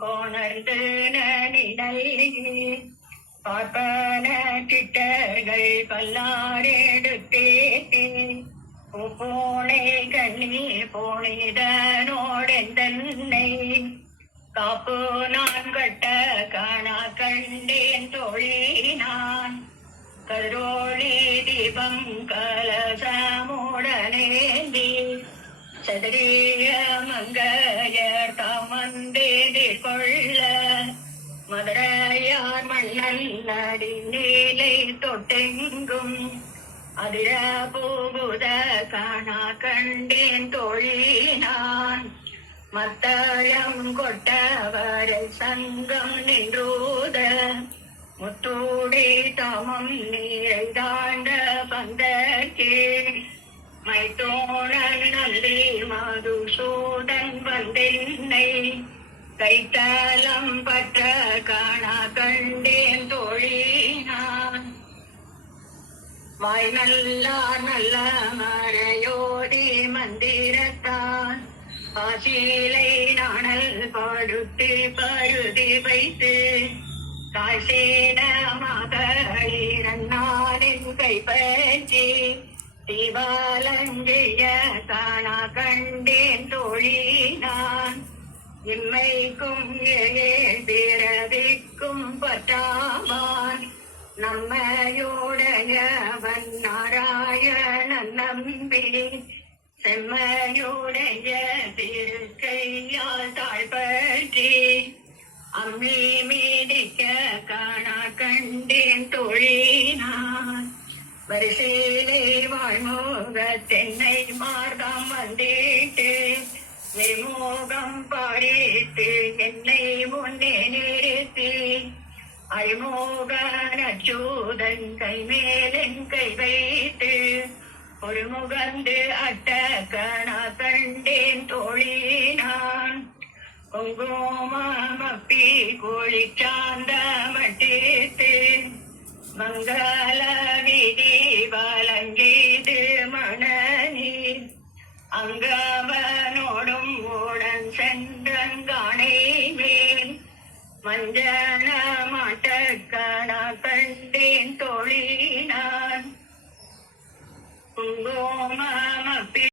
கோணர்ந்து நிழல் பார்ப்பன கிட்டர்கள் பல்லாரெடுத்தே பூனை கண்ணி போனிதனோடெந்தன்னை. காப்பு நான் கட்ட காணா கண்டேன் தோழினான் கருளி தீபம் கலசமுடனேந்தி சதுரிய மங்கையர் கொள்ள மதுரையார் மன்னன் நடி நீலை தொட்டெங்கும் அதிர பூபுத காணா கண்டேன் தோழினான் மத்தளம் கொட்டவரை சங்கம் நின்றூத முத்தூடே தமம் நீரை தாண்ட பந்தர்க்கே மைத்தோழன் நல்லி மதுசூதன் வந்தேன் கைத்தலம் பற்ற காணா கண்டேன் தோழினான். வாய் நல்லா நல்ல மறையோடி மந்திரத்தான். ஆசீலை நாணல் பாடுத்து பருதி வைத்து காசேனமாக மகளிரன்னாரின் கைப்பற்றி. தீபாலங்கைய காணா கண்டேன் தோழி. இம்மைக்கும் பிறவிக்கும் பற்றாவான் நம்மையுடையவன் நாராயணன் நம்பி செம்மையுடைய திருக்கையால் தாழ்பற்றி அம்மி மீடிக்க காணா கண்டேன் தொழினான். வரிசையிலே வாழ்முக தென்னை மார்க்கம் வந்தேன் വിമോകം പാലിട്ട് എന്നെ മുന്നേ നേരിട്ട് അഴിമോകനച്ചൂതൻ കൈമേലൻ കൈവൈട്ട് ഒരു മുഖന്ത് അട്ടക്കണ കണ്ടേൻ തോളിനാൻ. കുങ്കുമപ്പി കുളിച്ചാന്ത മട്ടിട്ട് മംഗള വിധി വലങ്കീത് മണനി. അംഗവ மஞ்சன மாட்டக்கண கண்டேன் தோழினான் குங்குமப்பி